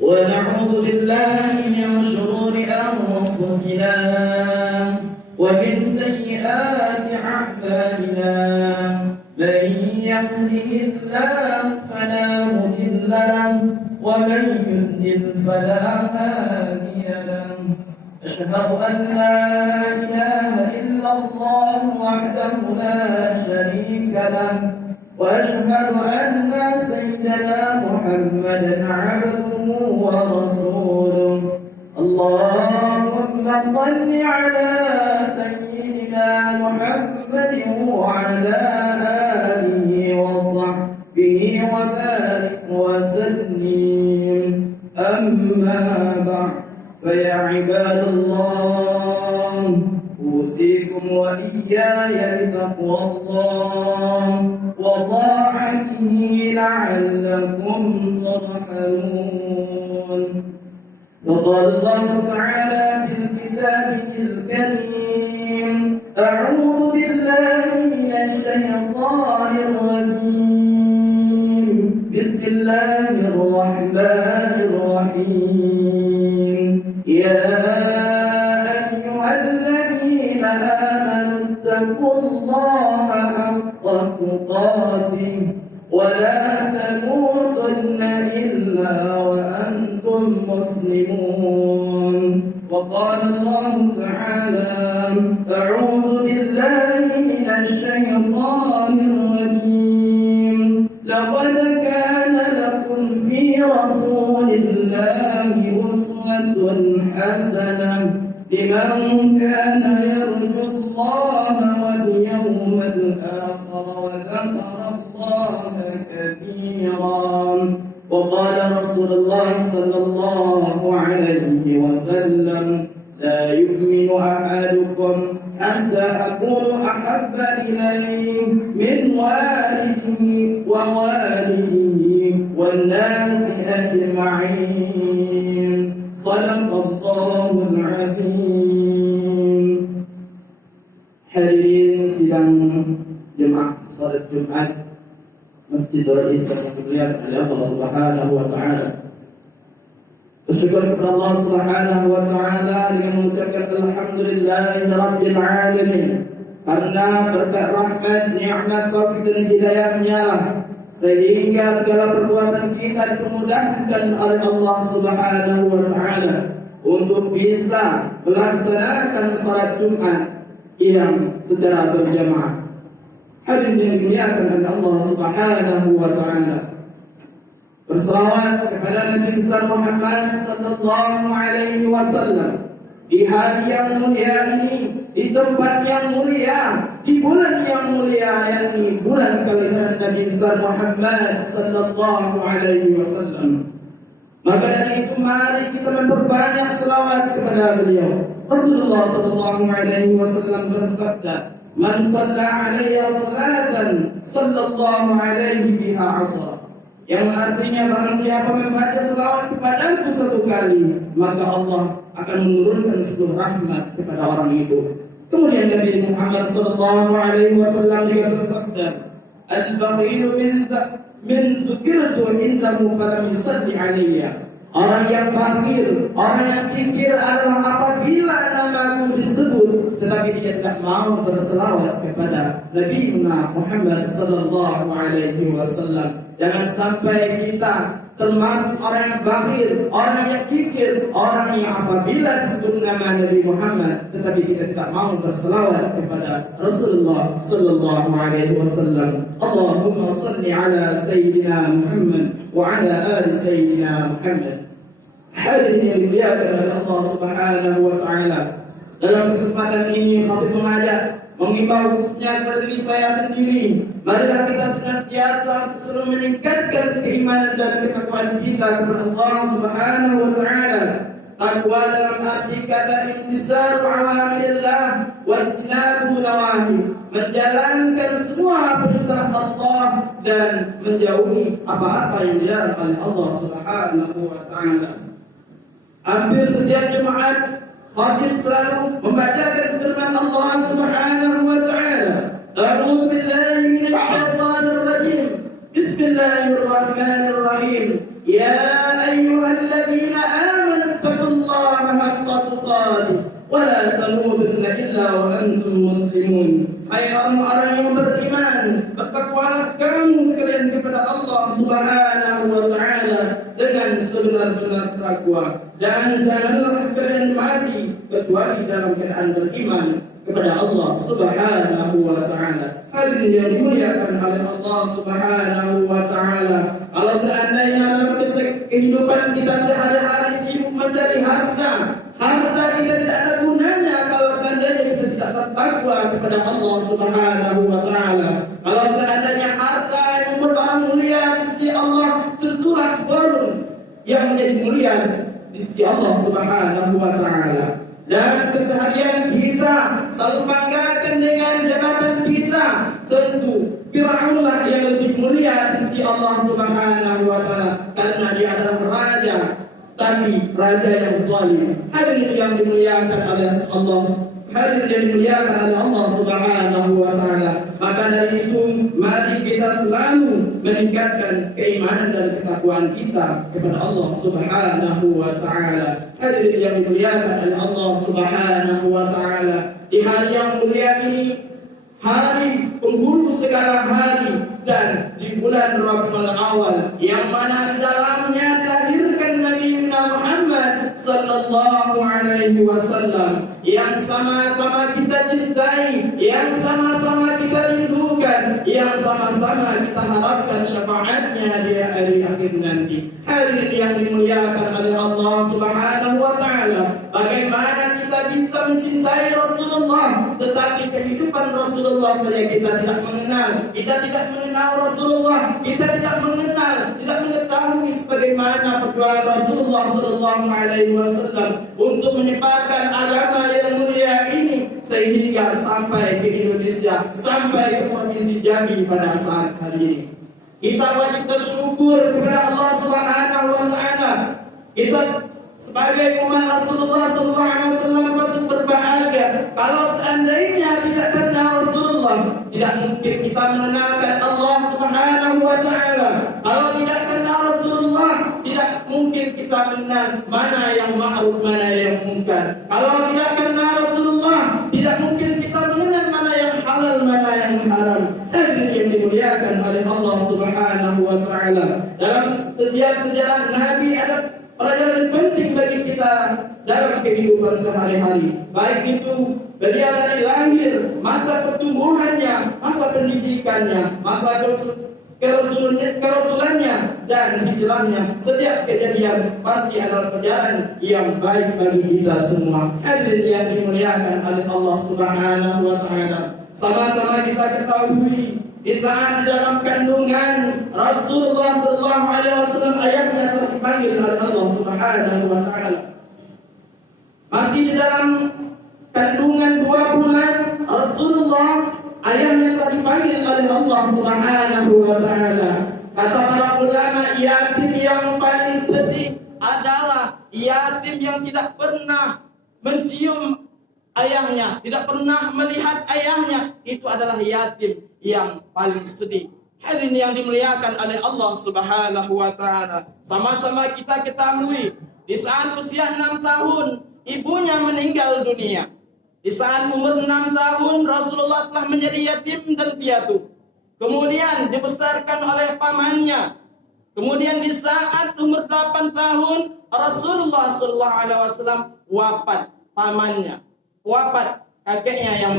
ونعوذ بالله من شرور أنفسنا ومن سيئات أعمالنا من يهده الله فلا مضل له ومن يضلل فلا هادي له أشهد أن لا إله إلا الله وحده لا شريك له وأشهد أن سيدنا محمدا عبده ورسوله اللهم صل على سيدنا محمد وعلى آله وصحبه وبارك وسلم أما بعد فيا عباد الله أوصيكم وإياي بتقوى الله وطاعته لعلكم ترحمون. وقال الله تعالى في كتابه الكريم أعوذ بالله من الشيطان الرجيم بسم الله الرحمن الرحيم يا أيها الذين آمنوا اتقوا الله حق تقاته ولا تموتن إلا وأنتم مسلمون. وقال الله تعالى أعوذ بالله من الشيطان الرجيم لقد كان لكم في رسول الله أسوة حسنة لمن كان يرجو الله واليوم الآخر وذكر الله كثيرا. وقال رسول الله صلى الله عليه وسلم لا يؤمن أحدكم حتى أكون أحب إليه من والده ووالده والناس أجمعين. صدق الله العظيم. Hadirin sidang jemaah salat Jumat Masjidul Ihsan yang dimuliakan oleh Allah Subhanahu wa taala. Bersyukur kepada Allah Subhanahu wa taala dengan mengucapkan alhamdulillahirabbil alamin. Karena berkat rahmat, nikmat, taufik dan hidayahnya lah sehingga segala perbuatan kita dimudahkan oleh Allah Subhanahu wa taala untuk bisa melaksanakan salat Jumat yang secara berjamaah. Hadirin yang dimuliakan oleh Allah Subhanahu wa taala. Bersalawat kepada Nabi Muhammad sallallahu alaihi wasallam di hari yang mulia ini, di tempat yang mulia, di bulan yang mulia, yakni bulan kelahiran Nabi Muhammad sallallahu alaihi wasallam. Maka dari itu mari kita memperbanyak selawat kepada beliau. Rasulullah sallallahu alaihi wasallam bersabda, "Man shalla 'alayya salatan sallallahu alaihi biha 'ashra." Yang artinya barang siapa membaca selawat kepadaku satu kali, maka Allah akan menurunkan seluruh rahmat kepada orang itu. Kemudian Nabi Muhammad sallallahu alaihi wasallam juga bersabda, "Al-bakhilu min dzukirtu indahu falam yusalli 'alayya." Orang yang bakhil, orang yang kikir adalah apabila namaku disebut tetapi dia tidak mau berselawat kepada Nabi Muhammad sallallahu alaihi wasallam. Jangan sampai kita termasuk orang yang bakhil, orang yang kikir, orang yang apabila disebut nama Nabi Muhammad tetapi kita tidak mau berselawat kepada Rasulullah sallallahu alaihi wasallam. Allahumma salli ala sayyidina Muhammad wa ala ali sayyidina Muhammad. Hadirin yang dimuliakan oleh Allah Subhanahu wa taala. Dalam kesempatan ini khatib mengajak, mengimbau khususnya kepada diri saya sendiri, marilah kita senantiasa selalu meningkatkan keimanan dan ketakwaan kita kepada Allah Subhanahu wa taala. Takwa dalam arti kata intisar awamirillah wa ijtinabu nawahi, menjalankan semua perintah Allah dan menjauhi apa-apa yang dilarang oleh Allah Subhanahu wa taala. Hampir setiap Jumat khatib selalu membacakan firman Allah Subhanahu wa taala. A'udzu billahi minasy syaithanir rajim. Bismillahirrahmanirrahim. Ya ayyuhal muslimun. Hai orang-orang yang beriman, bertakwalah kamu sekalian kepada Allah Subhanahu wa taala dengan sebenar-benar takwa, dan janganlah kalian mati kecuali dalam keadaan beriman kepada Allah Subhanahu wa taala. Hadirin yang dimuliakan oleh Allah Subhanahu wa taala, kalau seandainya dalam kehidupan kita sehari-hari sibuk mencari harta kita tidak ada gunanya kalau seandainya kita tidak bertakwa kepada Allah Subhanahu wa taala. Kalau seandainya harta yang berbarang mulia di sisi Allah, tentulah korun yang menjadi mulia di sisi Allah Subhanahu wa taala. Dan keseharian kita selalu banggakan dengan jabatan kita, tentu Fir'aunlah yang lebih mulia di sisi Allah Subhanahu wa taala karena dia adalah raja, tapi raja yang zalim. Hadirin yang dimuliakan oleh Allah, hadirin yang dimuliakan oleh Allah Subhanahu wa taala. Maka dari itu mari kita selalu meningkatkan keimanan dan ketakwaan kita kepada Allah Subhanahu wa taala. Hadirin yang dimuliakan oleh Allah Subhanahu wa taala, di hari yang mulia ini, hari penghulu segala hari, dan di bulan Rabiul Awal yang mana di dalamnya dilahirkan Nabi Muhammad sallallahu alaihi wasallam, yang sama-sama kita cintai, yang sama-sama kita rindukan, yang sama-sama kita harapkan syafaatnya di hari akhir nanti. Hadirin yang dimuliakan oleh Allah Subhanahu wa taala, bagaimana kita bisa mencintai Rasulullah tetapi kehidupan Rasulullah saja kita tidak mengenal, kita tidak mengenal Rasulullah, kita tidak mengenal, tidak mengetahui sebagaimana perjuangan Rasulullah sallallahu alaihi wasallam untuk menyebarkan agama yang mulia ini sehingga sampai ke Indonesia, sampai ke provinsi Jambi pada saat hari ini. Kita wajib bersyukur kepada Allah Subhanahu wa taala. Kita sebagai umat Rasulullah sallallahu alaihi wasallam patut berbahagia. Kalau seandainya tidak kenal Rasulullah, tidak mungkin kita mengenalkan Allah Subhanahu wa taala. Kalau tidak kenal Rasulullah, tidak mungkin kita mengenal mana yang ma'ruf, mana yang munkar. Kalau tidak kenal Rasulullah, tidak mungkin kita mengenal mana yang halal, mana yang haram. Yang dimuliakan oleh Allah Subhanahu wa taala. Dalam setiap sejarah Nabi ada pelajaran penting bagi kita dalam kehidupan sehari-hari. Baik itu beliau dari lahir, masa pertumbuhannya, masa pendidikannya, masa kerasulannya, dan hijrahnya. Setiap kejadian pasti adalah pelajaran yang baik bagi kita semua. Hadirin yang dimuliakan oleh Allah Subhanahu wa taala, sama-sama kita ketahui di saat di dalam kandungan Rasulullah sallallahu alaihi wasallam ayahnya telah dipanggil oleh Allah Subhanahu wa taala. Masih di dalam kandungan 2 bulan Rasulullah, ayahnya telah dipanggil oleh Allah Subhanahu wa taala. Kata para ulama, yatim yang paling sedih adalah yatim yang tidak pernah mencium ayahnya, tidak pernah melihat ayahnya. Itu adalah yatim yang paling sedih. Hadirin yang dimuliakan oleh Allah Subhanahu wa taala, sama-sama kita ketahui di saat usia 6 tahun ibunya meninggal dunia. Di saat umur 6 tahun Rasulullah telah menjadi yatim dan piatu. Kemudian dibesarkan oleh pamannya. Kemudian di saat umur 8 tahun Rasulullah sallallahu alaihi wasallam wafat, pamannya wafat, kakeknya yang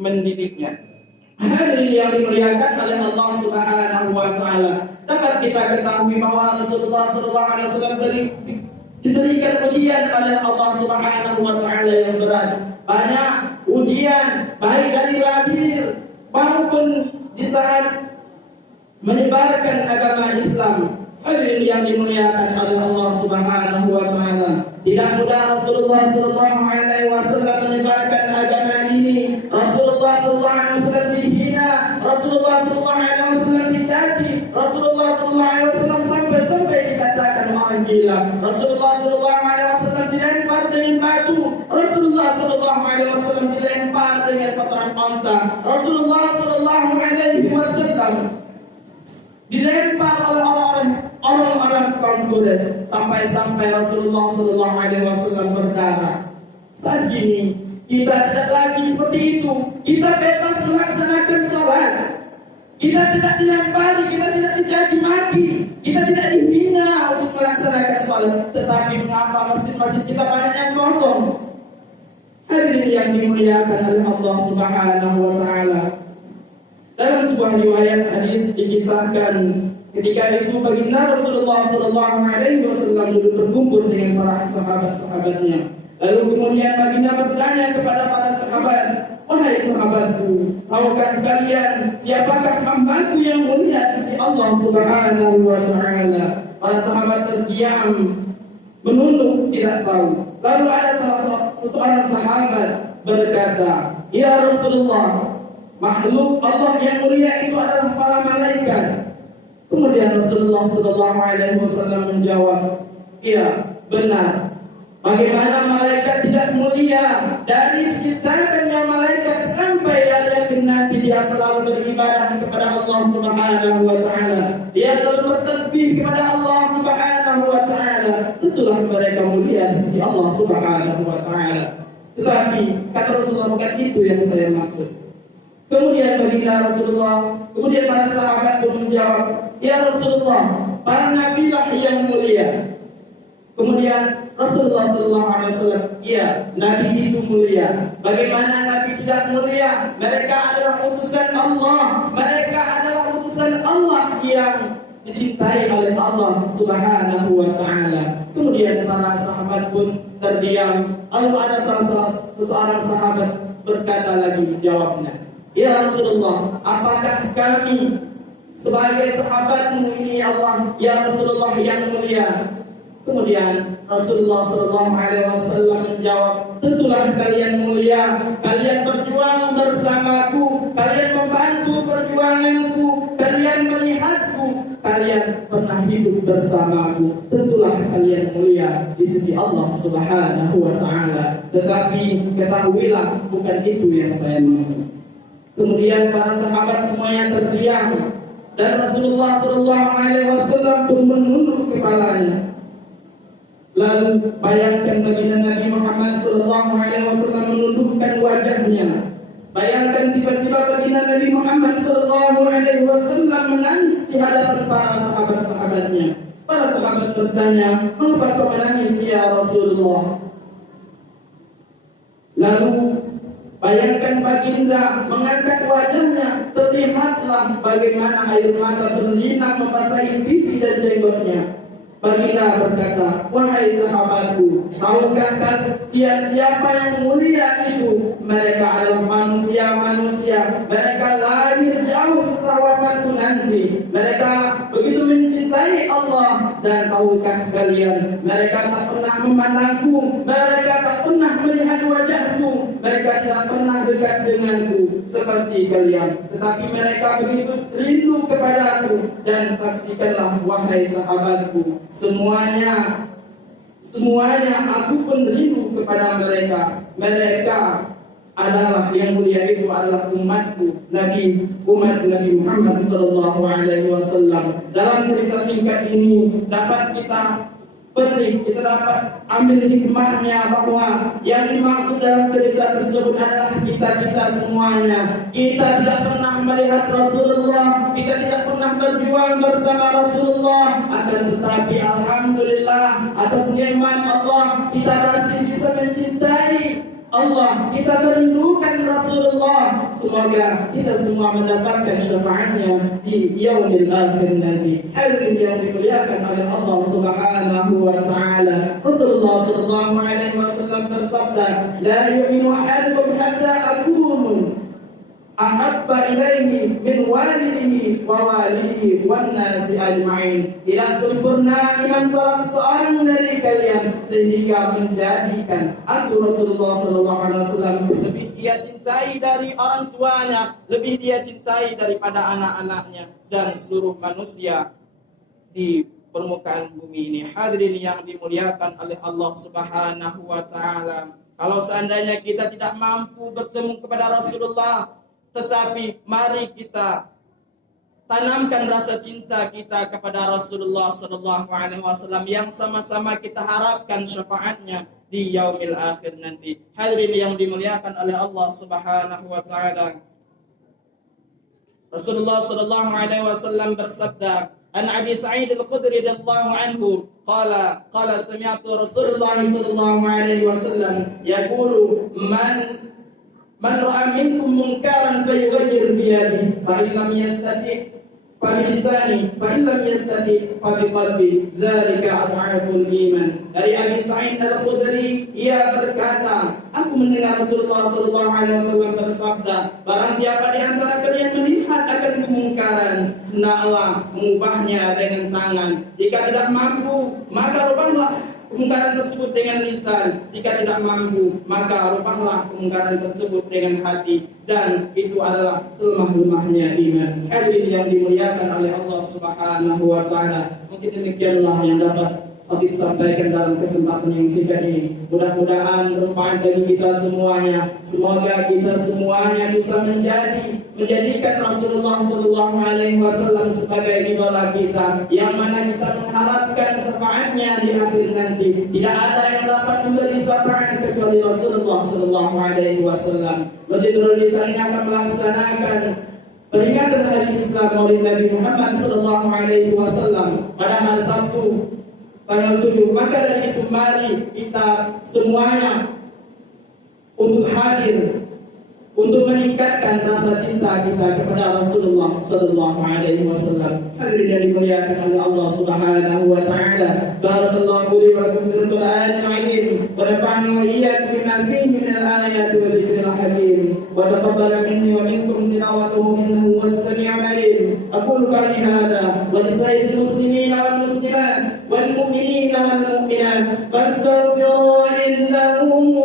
mendidiknya. Hadirin yang dimuliakan oleh Allah Subhanahu wa taala, dapat kita ketahui bahwa Rasulullah sallallahu alaihi wasallam diberikan ujian oleh Allah Subhanahu wa taala yang berat. Banyak ujian baik dari lahir maupun di saat menyebarkan agama Islam. Hadirin yang dimuliakan oleh Allah Subhanahu wa taala, tidak mudah Rasulullah sallallahu alaihi wasallam menyebarkan agama ini. Rasulullah sallallahu alaihi wasallam dihina, Rasulullah sallallahu alaihi wasallam dicaci, Rasulullah sallallahu alaihi wasallam sampai dikatakan orang gila. Rasulullah sallallahu alaihi wasallam dilempar dengan batu, Rasulullah sallallahu alaihi wasallam dilempar dengan kotoran unta, Rasulullah sallallahu alaihi wasallam dilempar oleh orang-orang kaum Quraisy, sampai Rasulullah sallallahu alaihi wasallam berdarah. Saat ini Kita tidak lagi seperti itu. Kita bebas melaksanakan sholat. Kita tidak dilempari, kita tidak dicaci maki, kita tidak dihina untuk melaksanakan sholat. Tetapi mengapa masjid-masjid kita banyak yang kosong? Hadirin yang dimuliakan oleh Allah Subhanahu wa taala. Dalam sebuah riwayat hadis dikisahkan ketika itu baginda Rasulullah sallallahu alaihi wasallam duduk berkumpul dengan para sahabat-sahabatnya. Lalu kemudian baginda bertanya kepada para sahabat, "Wahai sahabatku, tahukah kalian siapakah hambaku yang mulia di sisi Allah Subhanahu wa taala?" Para sahabat terdiam, menunduk tidak tahu. Lalu ada seorang sahabat berkata, "Ya Rasulullah, makhluk Allah yang mulia itu adalah para malaikat." Kemudian Rasulullah sallallahu alaihi wasallam menjawab, "Iya, benar. Bagaimana malaikat tidak mulia? Dari diciptakannya malaikat sampai yakin nanti dia selalu beribadah kepada Allah Subhanahu wa taala. Dia selalu bertasbih kepada Allah Subhanahu wa taala. Tentulah mereka mulia di sisi Allah Subhanahu wa taala." Tetapi kata Rasulullah, bukan itu yang saya maksud. Kemudian baginda Rasulullah, kemudian para sahabat pun menjawab, "Ya Rasulullah, para nabilah yang mulia." Kemudian Rasulullah SAW, "Ya, Nabi itu mulia. Bagaimana Nabi tidak mulia? Mereka adalah utusan Allah. Mereka adalah utusan Allah yang dicintai oleh Allah Subhanahu wa taala." Kemudian para sahabat pun terdiam. Lalu ada seorang sahabat berkata lagi, jawabnya, "Ya Rasulullah, apakah kami sebagai sahabatmu ini ya Allah, ya Rasulullah yang mulia?" Kemudian Rasulullah SAW menjawab, "Tentulah kalian mulia. Kalian berjuang bersamaku, kalian membantu perjuanganku, kalian melihatku, kalian pernah hidup bersamaku. Tentulah kalian mulia di sisi Allah Subhanahu wa taala. Tetapi ketahuilah, bukan itu yang saya maksud." Kemudian para sahabat semuanya terdiam dan Rasulullah SAW pun menunduk kepalanya. Lalu bayangkan baginda Nabi Muhammad SAW menundukkan wajahnya. Bayangkan tiba-tiba baginda Nabi Muhammad SAW menangis di hadapan para sahabat-sahabatnya. Para sahabat bertanya, "Mengapa kau menangis ya Rasulullah?" Lalu bayangkan baginda mengangkat wajahnya, terlihatlah bagaimana air mata berlinang membasahi pipi dan jenggotnya. Baginda berkata, "Wahai sahabatku, tahukah kalian siapa yang mulia itu? Mereka adalah manusia-manusia. Mereka lahir jauh setelah wafatku nanti. Mereka begitu mencintai Allah. Dan tahukah kalian, mereka tak pernah memandangku. Mereka tak pernah melihat wajahku. Mereka tidak pernah dekat denganku seperti kalian. Tetapi mereka begitu rindu kepadaku. Dan saksikanlah wahai sahabatku, semuanya aku pun rindu kepada mereka. Mereka adalah yang mulia itu adalah umat Nabi Muhammad sallallahu alaihi wasallam." Dalam cerita singkat ini dapat kita petik, kita dapat ambil hikmahnya bahwa yang dimaksud dalam cerita tersebut adalah kita semuanya. Kita tidak pernah melihat Rasulullah, kita tidak pernah berjuang bersama Rasulullah, akan tetapi alhamdulillah atas nikmat Allah kita masih bisa mencintai Allah, kita merindukan Rasulullah. Semoga kita semua mendapatkan syafaatnya di yaumil akhir nanti. Hadirin yang dimuliakan oleh Allah Subhanahu wa taala. Rasulullah sallallahu alaihi wasallam bersabda, "La yu'minu ahadukum hatta akunu ahabba ilaihi min walidihi wa walidihi wan nasi ajma'in." Tidak sempurna iman salah seseorang dari kalian sehingga menjadikan aku Rasulullah sallallahu alaihi wasallam lebih dia cintai dari orang tuanya, lebih dia cintai daripada anak-anaknya dan seluruh manusia di permukaan bumi ini. Hadirin yang dimuliakan oleh Allah Subhanahu wa taala. Kalau seandainya kita tidak mampu bertemu kepada Rasulullah, tetapi mari kita tanamkan rasa cinta kita kepada Rasulullah sallallahu alaihi wasallam yang sama-sama kita harapkan syafaatnya di yaumil akhir nanti. Hadirin yang dimuliakan oleh Allah Subhanahu wa taala. Rasulullah sallallahu alaihi wasallam bersabda, "An Abi Sa'id Al-Khudri radhiyallahu anhu qala sami'tu Rasulullah sallallahu alaihi wasallam yaqulu man ra'a minkum munkaran falyughayyir bi yadihi fa in lam yastati' fa bi lisani fa in lam yastati' fa bi qalbi dzalika adhaful iman." Dari Abi Sa'id Al-Khudri, ia berkata, aku mendengar Rasulullah sallallahu alaihi wasallam bersabda, barang siapa di antara kalian melihat akan kemungkaran, hendaklah mengubahnya dengan tangan. Jika tidak mampu, maka rubahlah kemungkaran tersebut dengan lisan. Jika tidak mampu, maka rubahlah kemungkaran tersebut dengan hati. Dan itu adalah selemah-lemahnya iman. Hadirin yang dimuliakan oleh Allah Subhanahu wa taala. Mungkin demikianlah yang dapat Khatib sampaikan dalam kesempatan yang singkat ini. Mudah-mudahan bermanfaat bagi kita semuanya. Semoga kita semuanya bisa menjadikan Rasulullah sallallahu alaihi wasallam sebagai idola kita, yang mana kita mengharapkan syafaatnya di akhir nanti. Tidak ada yang dapat memberi syafaat kecuali Rasulullah sallallahu alaihi wasallam. Majlis Lisan ini akan melaksanakan peringatan Hari Islam Maulid Nabi Muhammad sallallahu alaihi wasallam pada hari Sabtu tanggal 7. Maka dari itu mari kita semuanya untuk hadir, untuk meningkatkan rasa cinta kita kepada Rasulullah sallallahu alaihi wasallam. Hadirin yang dimuliakan oleh Allah Subhanahu wa taala. Barakallahu li wa lakum fil Qur'anil 'azim wa nafa'ani wa iyyakum bima fihi min al-ayati wa dhikril hakim. Wa taqabbal minni wa minkum tilawatahu innahu was-sami'ul 'alim. Aqulu qawli hadha wa li sayyidil muslimin wal muslimat wal mu'minina wal mu'minat fastaghfiruhu innahu